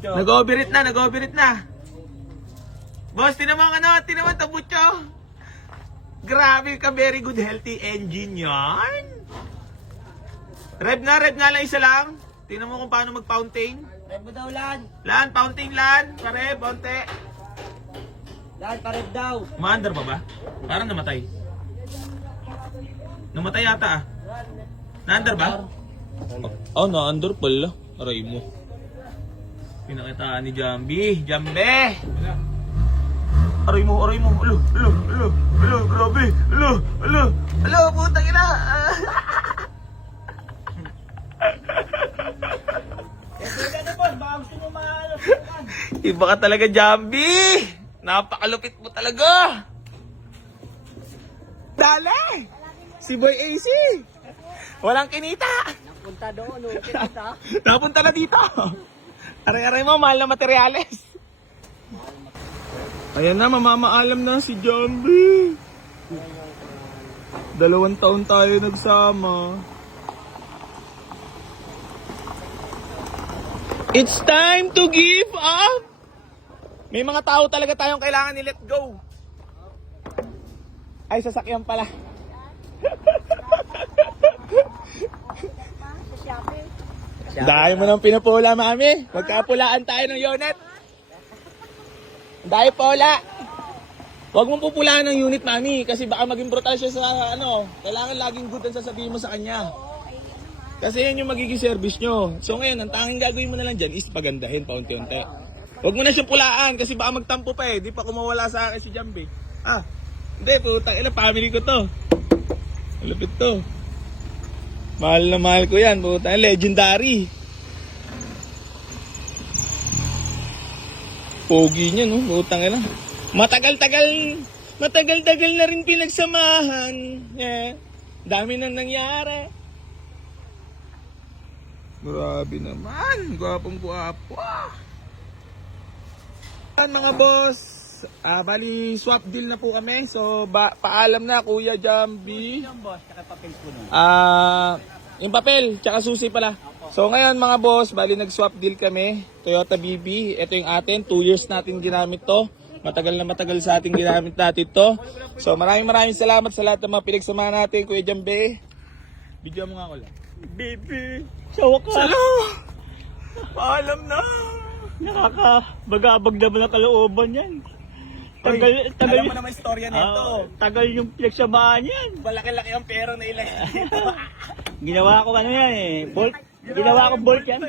Nag-overheat na, nag-overheat na. Boss, tinaman tabucho. Grabe ka, very good healthy engine yan. Rev nga lang isa lang. Tingnan mo kung paano mag-fountain. Rev mo daw, Lan. Lan, fountain lan. Pare, bonte. Lan, parev daw. Maandar pa ba? Parang namatay. Namatay yata ah. Naandar ba? Oh, naandar pala. Aray mo. Pinakitaan ni Jambi. Jambe! Aray mo. Alo, grabe. Alo, putang ina. Iba ka talaga, Jambi. Napakalupit mo talaga. Dali! Si Boy AC. Walang kinita. Napunta doon, kinita. Napunta na dito. Aray-aray mo, mahal na materyales. Ayan na, mamamaalam na si Jambi. 2 taon tayo nagsama. It's time to give up. May mga tao talaga tayong kailangan ni-let go. Ay, sasakyan pala. Dahil mo nang pinapula, mami. Magkapulaan tayo ng unit. Dahil pula. Huwag mong pupulaan ng unit, mami. Kasi baka maging brutal siya sa ano. Kailangan laging good ang sasabihin mo sa kanya. Kasi yun yung magiging service nyo. So ngayon, ang tanging gagawin mo na lang dyan is pagandahin paunti-unti. Huwag mo na siyang pulaan kasi baka magtampo pa eh. Di pa kumawala sa akin si Jambi. Ah, hindi, putang ina, family ko to. Malupit to. Mahal na mahal ko yan, putang ina, legendary. Pogi niya, no? Putang ina. Matagal-tagal na rin pinagsamahan. Yeah. Dami nang nangyari. Grabe naman. Gwapong-gwapo. Mga boss, bali swap deal na po kami. So paalam na Kuya Jambi. Yung boss, tsaka papel po nun. Yung papel, tsaka susi pala. So ngayon mga boss, bali nag-swap deal kami. Toyota BB, ito yung atin. 2 years natin ginamit to. Matagal na matagal sa ating ginamit natin to. So maraming salamat sa lahat ng mga pinagsamahan natin, Kuya Jambi. Video mo nga ako lang. Baby, sa wakas. Salamat! Paalam na! Nakakabagabag naman ang kalooban yan. Alam mo naman istorya nito. Tagal yung pinagsamahan yan. Malaki-laki ang pera na ilagay dito. Ginawa ko ano yan eh. Bolt. Ginawa ko bolt yan.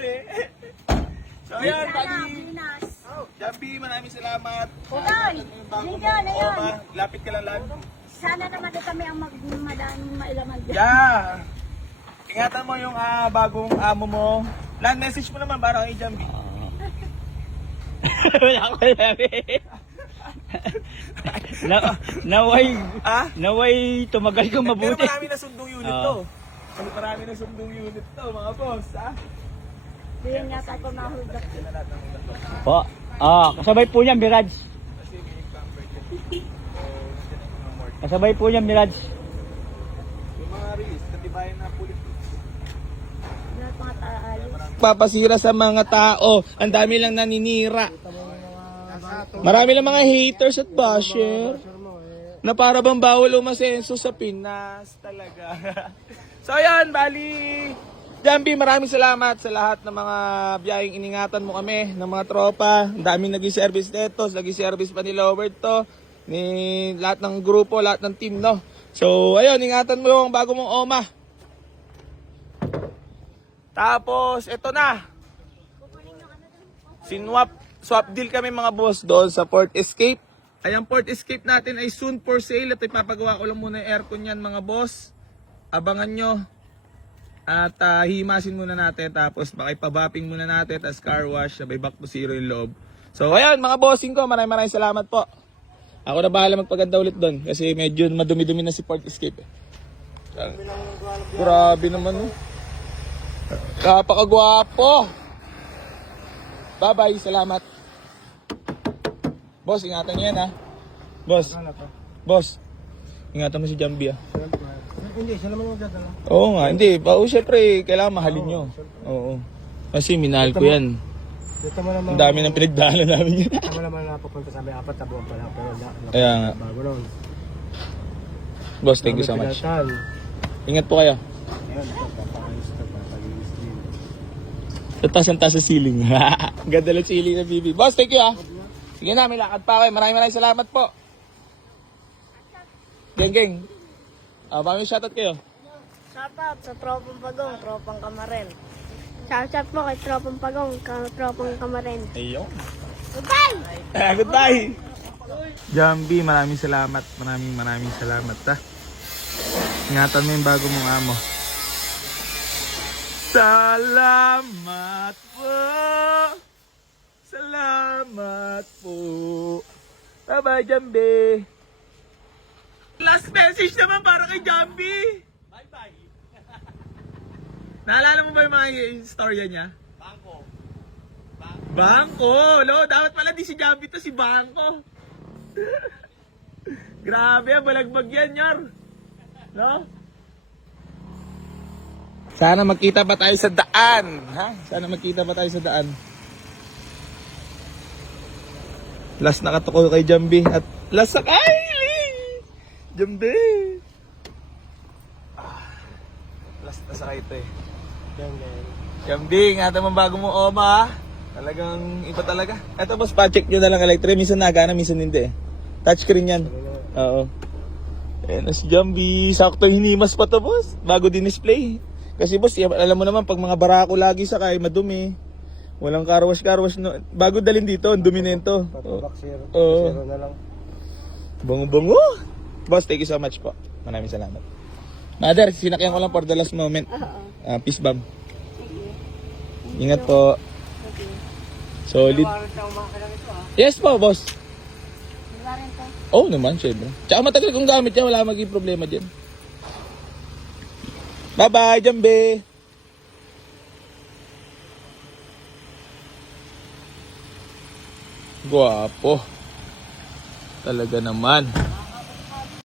So ayan, Bagi. Jambi, maraming salamat. Uday! Yan, ayan. Lapit ka lang lang. Sana naman din kami ang mailaman dyan. Yeah. Ingatan mo yung bagong amo mo. Land message mo naman para kay Jambi. Wala ko sabi. Naway tumagal kong Pero mabuti. marami na sundong unit to. Marami na sundong unit to, mga boss. Diyan nga tayo mahulog. Po. Kasabay po niya Mirage. Kasabay po niya Mirage. Yung mga release, katibayan na pulit. Lahat mga taayos. Papasira sa mga tao. Ang dami lang naninira. Marami lang mga haters at basher na para bang bawal umasenso sa Pinas talaga. So ayan, bali Jambi, maraming salamat sa lahat ng mga biyaheng iningatan mo kami ng mga tropa. Ang daming naging service dito, naging service pa ni Lowert to, ni lahat ng grupo, lahat ng team, no. So ayun, ingatan mo yung bago mong oma. Tapos ito na. Swap deal kami mga boss doon sa Port Escape. Ayan, Port Escape natin ay soon for sale. At ipapagawa ko lang muna yung aircon yan mga boss. Abangan nyo. At himasin muna natin. Tapos baka ipabapping muna natin. Tapos car wash. Sabay back to zero yung loob. So ayan mga bossing ko. Maraming salamat po. Ako na bahala magpaganda ulit doon. Kasi medyo madumi-dumi na si Port Escape. Grabe naman, no? Napakagwapo. Bye-bye. Salamat. Boss, ingatan niyo yan, ha? Boss. Boss. Ingatan mo si Jambi, ha? Hindi, siya naman yung dadala. Oo nga, hindi. Syempre, kailangan mahalin nyo. Oo. Kasi minahal ko yan. Dito mo naman. Ang dami ng pinagdaanan namin yun. Dito mo naman napapunta sa may 4 na buwan pa lang. Pero Kaya nga. bago nun. Boss, thank you so much. Pinaltan. Ingat po kayo. Ayun, ito, papayos ito, papalinis din. Tatas ang taas sa ceiling. Ganda lang ceiling na Bibi. Boss, thank you ah. Sige na, may lakad pa kayo. Maraming salamat po. Geng. Mami, shoutout kayo. Shoutout sa Tropang Pagong, Tropang Kamaren. Shoutout po kay Tropang Pagong, Tropang Kamaren. Ayun. Goodbye! Goodbye. Jambi, maraming salamat. Maraming salamat ha. Ingatan mo yung bago mong amo. Salamat po. Salamat po. Bye-bye, Jambi. Last message naman para kay Jambi. Bye-bye. Naalala mo ba yung mga istorya niya? Bangko! Lo, dapat pala di si Jambi to, si Bangko. Grabe, balagbag yan, Yor. No? Sana magkita pa tayo sa daan. Ha? Sana magkita pa tayo sa daan. Last nakatuko kay Jambi. At last sa Kylie! Jambi! Last na sa kayo ito eh. Jambi, ingatan mo bago mo oma ha. Talagang iba talaga. Eto boss, pa-check nyo na lang electric. Minsan nagana, minsan hindi eh. Touchscreen yan. Oo. Ayan na si Jambi. Sakto hinimas pa to boss. Bago din display. Kasi boss, alam mo naman, pag mga barako lagi sakay, madumi. Walang carwash. No. Bago dalhin dito, ang dumi na ito. Oo. Zero na lang. Bango-bango. Boss, thank you so much po. Maraming salamat. Mother, sinakyan ko lang for the last moment. Peace bomb. Ingat po. Solid. Yes po, boss. Oo naman, syempre. Tsaka matagal kong gamit yan, wala maging problema dyan. Bye-bye, Jambi! Guwapo. Talaga naman.